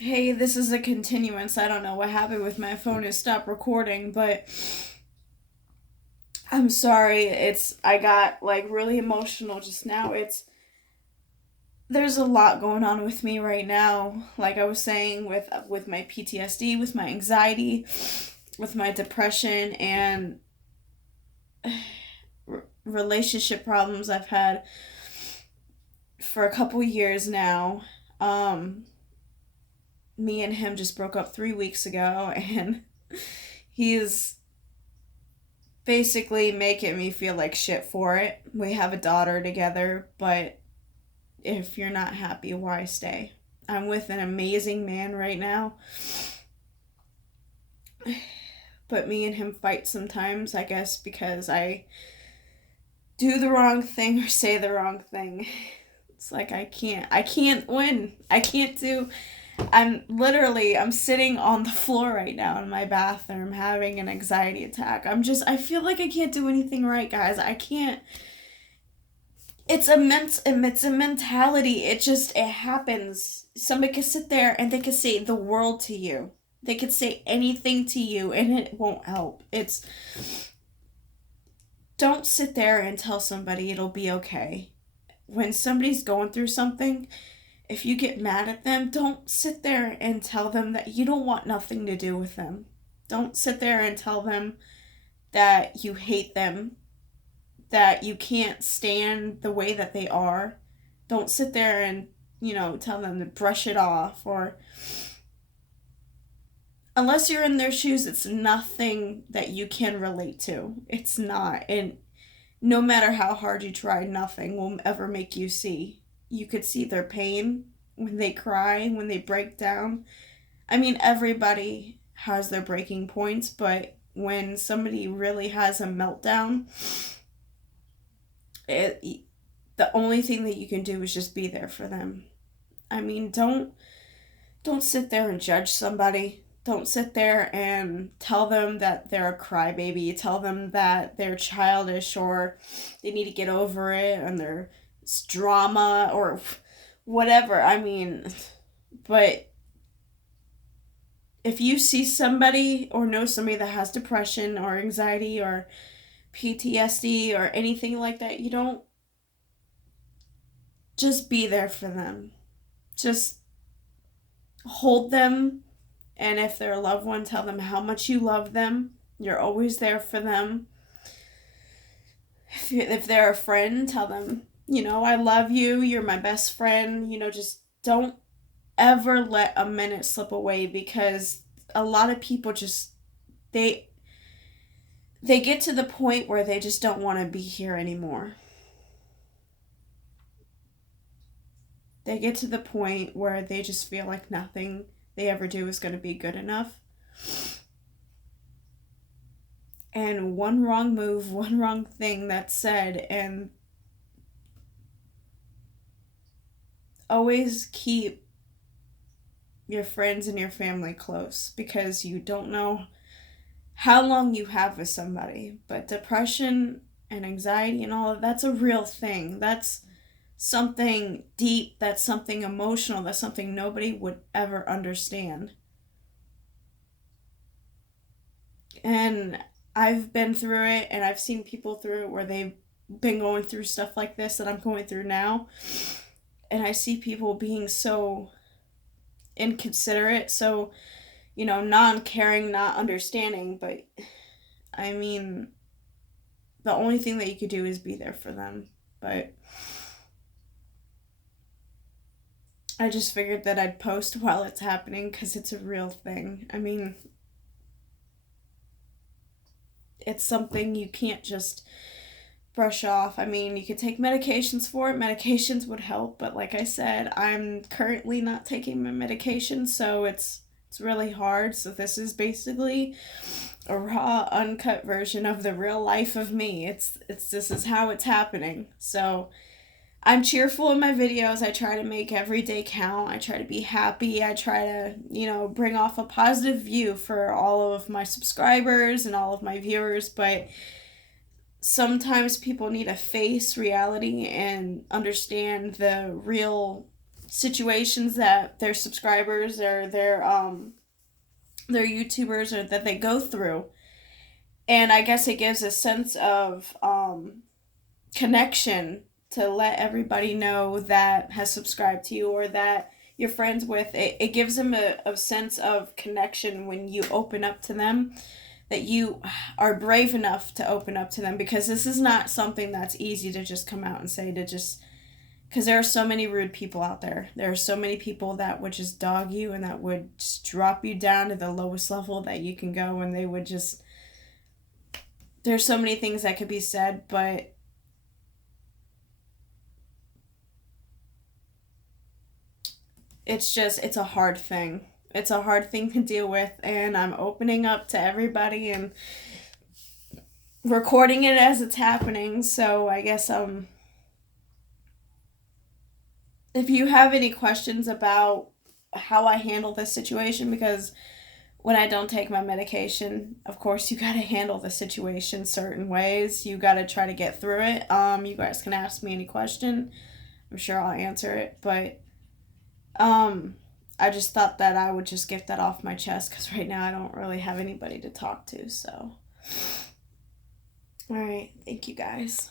Hey, this is a continuance. I don't know what happened with my phone. It stopped recording, but I'm sorry. I got like really emotional just now. There's a lot going on with me right now. Like I was saying with my PTSD, with my anxiety, with my depression and relationship problems I've had for a couple years now. Um Me and him just broke up 3 weeks ago and he's basically making me feel like shit for it. We have a daughter together, but if you're not happy, why stay? I'm with an amazing man right now, but me and him fight sometimes, I guess, because I do the wrong thing or say the wrong thing. It's like I can't win. I can't do I'm sitting on the floor right now in my bathroom having an anxiety attack. I feel like I can't do anything right, guys. I can't. It's a mentality. It happens. Somebody could sit there and they could say the world to you. They could say anything to you and it won't help. It's Don't sit there and tell somebody it'll be okay. When somebody's going through something, if you get mad at them, don't sit there and tell them that you don't want nothing to do with them. Don't sit there and tell them that you hate them, that you can't stand the way that they are. Don't sit there and, tell them to brush it off or unless you're in their shoes, it's nothing that you can relate to. It's not. And no matter how hard you try, nothing will ever make you see. You could see their pain when they cry, when they break down. I mean, everybody has their breaking points, but when somebody really has a meltdown, it the only thing that you can do is just be there for them. I mean, don't sit there and judge somebody. Don't sit there and tell them that they're a crybaby. Tell them that they're childish or they need to get over it and they're drama or whatever. I mean, but if you see somebody or know somebody that has depression or anxiety or PTSD or anything like that, you don't just be there for them. Just hold them. And if they're a loved one, tell them how much you love them. You're always there for them. If they're a friend, tell them, I love you. You're my best friend. Just don't ever let a minute slip away because a lot of people they they get to the point where they just don't want to be here anymore. They get to the point where they just feel like nothing they ever do is going to be good enough. And one wrong move, one wrong thing that's said, and always keep your friends and your family close because you don't know how long you have with somebody. But depression and anxiety and all of that's a real thing. That's something deep, that's something emotional, that's something nobody would ever understand. And I've been through it and I've seen people through it where they've been going through stuff like this that I'm going through now. And I see people being so inconsiderate, so, non caring, not understanding. But I mean, the only thing that you could do is be there for them. But I just figured that I'd post while it's happening because it's a real thing. I mean, it's something you can't just brush off. I mean, you could take medications for it. Medications would help, but like I said, I'm currently not taking my medication, so it's really hard. So this is basically a raw, uncut version of the real life of me. It's This is how it's happening. So I'm cheerful in my videos. I try to make every day count. I try to be happy. I try to, bring off a positive view for all of my subscribers and all of my viewers, but sometimes people need to face reality and understand the real situations that their subscribers or their YouTubers or that they go through. And I guess it gives a sense of connection to let everybody know that has subscribed to you or that you're friends with. It gives them a sense of connection when you open up to them, that you are brave enough to open up to them, because this is not something that's easy to just come out and say, to just, because there are so many rude people out there. There are so many people that would just dog you and that would just drop you down to the lowest level that you can go, and they would just, there's so many things that could be said, but it's a hard thing. It's a hard thing to deal with, and I'm opening up to everybody and recording it as it's happening. So I guess if you have any questions about how I handle this situation, because when I don't take my medication, of course you got to handle the situation certain ways. You got to try to get through it. You guys can ask me any question. I'm sure I'll answer it, but I just thought that I would just get that off my chest, because right now I don't really have anybody to talk to. So, all right, thank you guys.